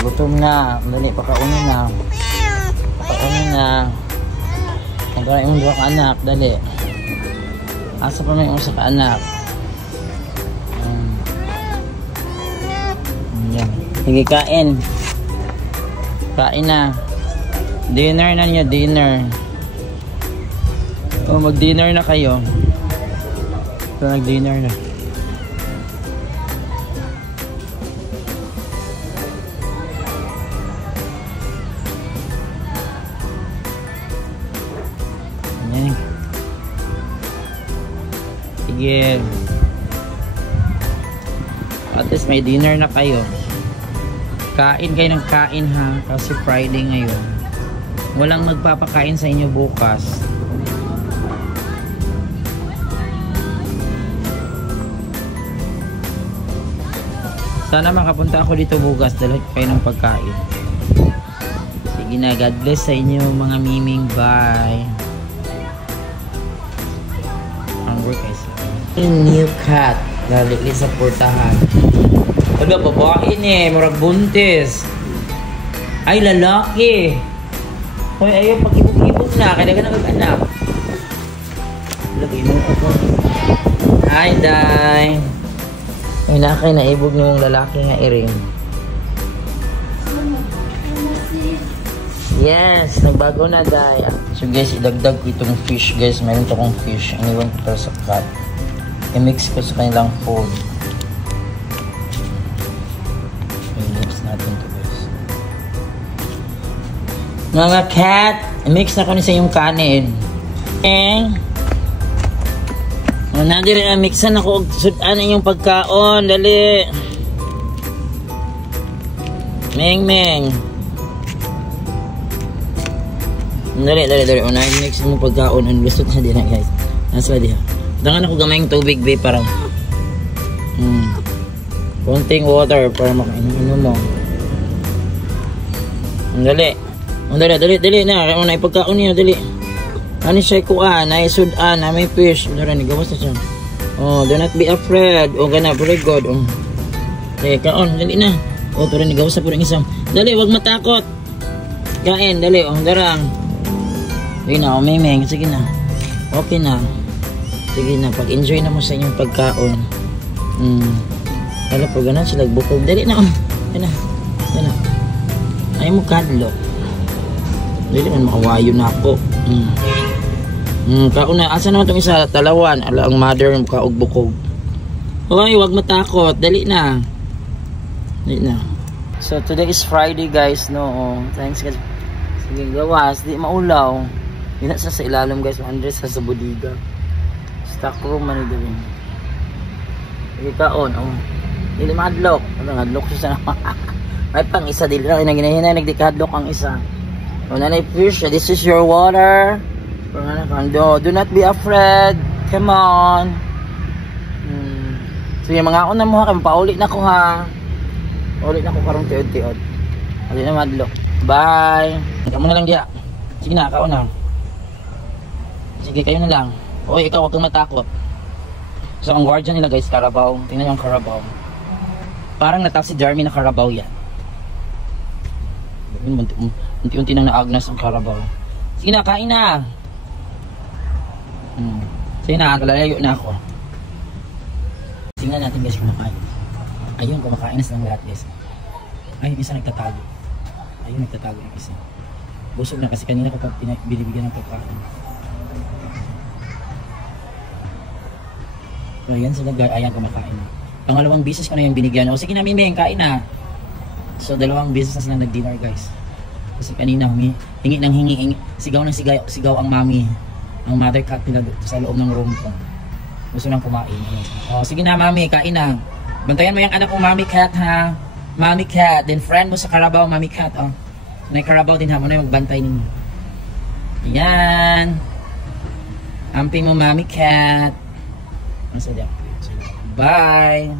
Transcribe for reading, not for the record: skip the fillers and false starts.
Gutom na. Dali, pakaunin na. Pakaunin na. Pagkara yung dua ka anak. Dali. Asa pa may usa ka anak. Yan. Sige, kain. Kain na. Dinner na niya, dinner. O, mag-dinner na kayo. So, nag-dinner na. Ayan. Sige. At least may dinner na kayo. Kain kayo ng kain ha. Kasi Friday ngayon. Walang magpapakain sa inyo bukas. Sana makapunta ako dito bukas. Dala kayo ng pagkain. Sige na. God bless sa inyo mga miming. Bye. Hungry guys. New cat. Dali sa portahan. Wala, babae ni. Murag buntis. Ay, lalaki. Hoy, ayaw pag-ibog-ibog na. Kaya ka nag-anak. Lagi mo ako. Hi, Day. Ay, nakay naibog ni mong lalaki nga iring. Yes, nagbago na, Day. So guys, idagdag ko itong fish, guys. Mayroon ito kong fish. Iniwan ko sa cat. I-mix ko sa kanilang food. I-mix natin ito, guys. Mga cat, i-mix na ko ni sa yung kanin. Nadiri na mixan ako sudan yung pagkaon. Dali. Meng. Dali. Una i-mix mo pagkaon. Ang lusot na din na, guys. Nasa diha. Dangan ako gamayang tubig, babe, parang konting water para makainom mo. Dali na. Una ipagkaon niya, dali. Ano siya kuan, ay sudan, may fish. Dara ni gawas na siya. Oh, do not be afraid. Oh, gana, very good. Oh. Kaon, dali na. Oh, dara ni gawas sa purang isang. Dali, wag matakot. Kain, dali. Oh, darang. Sige na, umimeng. Sige na. Okay na. Sige na, pag-enjoy na mo sa inyong pagkaon. Wala po, ganun sila bukog. Dali na, Yan na. Ayaw mo kadlo. Dali man makawayo na ako. Kauna, asa naman itong isa? Talawan. Ala, ang mother kaog bukog. Hoy, wag matakot. Dali na. So, today is Friday, guys, no? Thanks, guys. Sige, gawas. Di maulaw. Yun na sa ilalim, guys. Andres sa budiga. Stock room, man ito. Sige, kaon. Dili madlock. Madlock siya sa may pang isa. Dili na. Naginahinay, nagdikadlock ang isa. Nanay fish, this is your water. Do not be afraid. Come on. So yung mga ako na mo ha, paulit na ko ha. Paulit na ko karong tiod-tiod. Hindi na madlock. Bye. Kamu na lang diya. Sige na, kao na. Sige, kayo na lang. Oy, ikaw huwag kang matakot. So ang guardian nila, guys, Carabao. Tingnan yung Carabao. Parang natap si Jeremy na Carabao yan. Unti-unti nang naagnas ang Carabao. Sige na, kain na. Sige na, kalalayo na ako. Tingnan natin, guys, kumakain. Ayun, kumakain na silang lahat, guys. Ayun, isa nagtatago. Ayun, nagtatago yung isa. Busog na kasi kanina kapag binibigyan ng pagkain. So, ayan sila, ayan, kumakain. Pangalawang bisis ko na yung binigyan. O, sige na, Mimeng, kain na. So, dalawang bisis na sila nag-dinner, guys. Kasi kanina, hingi ng hingi, sigaw ng sigaw ang mami. Ang mother cat nila sa loob ng room ko. Gusto nang kumain. O, sige na, mami, kain na. Bantayan mo yung anak ko, mami cat, ha? Mami cat. Then friend mo sa Carabao, mami cat, oh. May Carabao din, ha? Muna yung magbantay ninyo. Yan. Amping mo, mami cat. Bye.